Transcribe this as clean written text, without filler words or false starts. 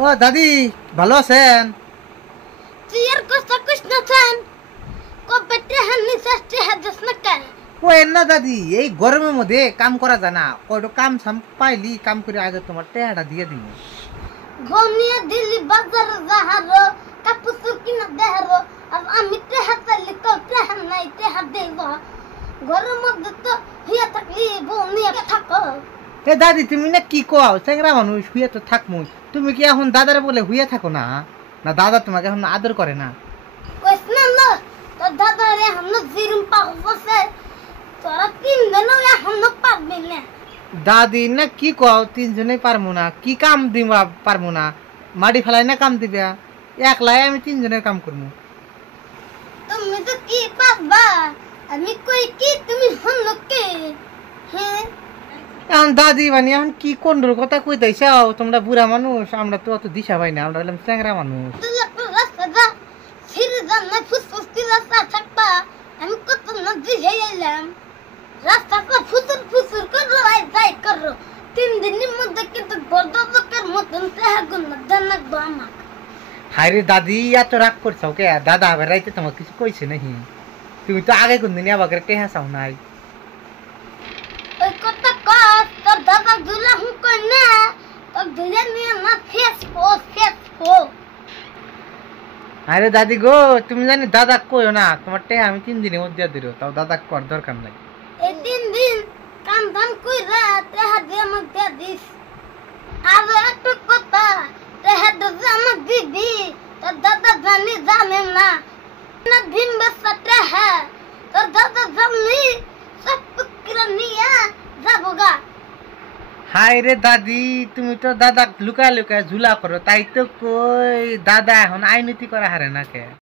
ও দাদি ভালো আছেন? তুই আর কথা কইস না চান কবে টেহান নিছাস টেহা দিস না কেন? ও না দাদি, এই গরমের মধ্যে কাম করা যায় না, কয়টা কাম সাম পাইলি কাম করে আগে তোমার টেহাটা দিয়ে দিন। ঘনিয়া দিলি বাজার যাহারো কাপড় কিনা দেহারো আর আমি টেহা চাইলি তো টেহা নাই টেহা দেব ঘরের মধ্যে তো হিয়া থাকলি বউ নিয়ে থাকো। এ দাদি তুমি না কি কও, চেংরা মানুষ হুইয়া তো থাকমু, তুমি কি এখন দাদারে বলে হুইয়া থাকো না? না দাদা তোমাকে এখন আদর করে না? কইস না না তোর দাদা রে হামনো জিরুম পাগছে তোরা তিন দিন এখন পাবি না। দাদি না কি কও, তিনজনেই পারমু না, কি কাম দিবা পারমু না, মাটি ফেলাই না কাম দিবা, একলাই আমি তিনজনের কাম করবো। তুমি তো কি পাবা আমি কই কি তুমি হন কে? হ্যাঁ এখন দাদি মানে এখন কি কোনর কথা কইতাইছাও, তোমরা বুড়া মানুষ, আমরা তো অত দিশা পাই না, আমরা হলাম চেংরা মানুষ। তুই একটা রাস্তা যা ছিঁড়ে যান না ফুসফুস কি রাস্তা থাকবা আমি কত না দিঘে এলাম রাস্তাটা ফুসুর ফুসুর করো আই যাই করো 3 দিনের মধ্যে কিন্তু গর্দকের মতন তেহাগুন না জানাকবো আমাক। হায়রে দাদি এত রাগ করছাও কে? দাদা আবার রাইতে তোমার কিছু কইছে নাকি? তুমি তো আগে কোনদিন আবার টেহা চাও নাই। ওই কথা কস তোর দাদা দুলা হুঁ কই না তোর দুলা নিয়ে না ফেস আরে দাদি গো, তুমি জানি দাদা কইও না, তোমার টেহা আমি 3 দিনের মধ্যে দিল, তাও দাদা কর দরকার নাই। এই 3 দিন কাম ধাম কইরা তেহা দিয়ে আমাক দিয়ে দিস। আর একটা কথা তেহা দিয়ে আমাক দিবি তোর দাদা জানে না না দিন বেসা তেহা তোর দাদা জানলি সব পুকিরা নিয়ে যাবো গা। হায়রে দাদি, তুমি তো দাদা লুকা লুকা ঝুলা করো, তাই তো কই দাদা এখন আইনতি করা হারে না কে?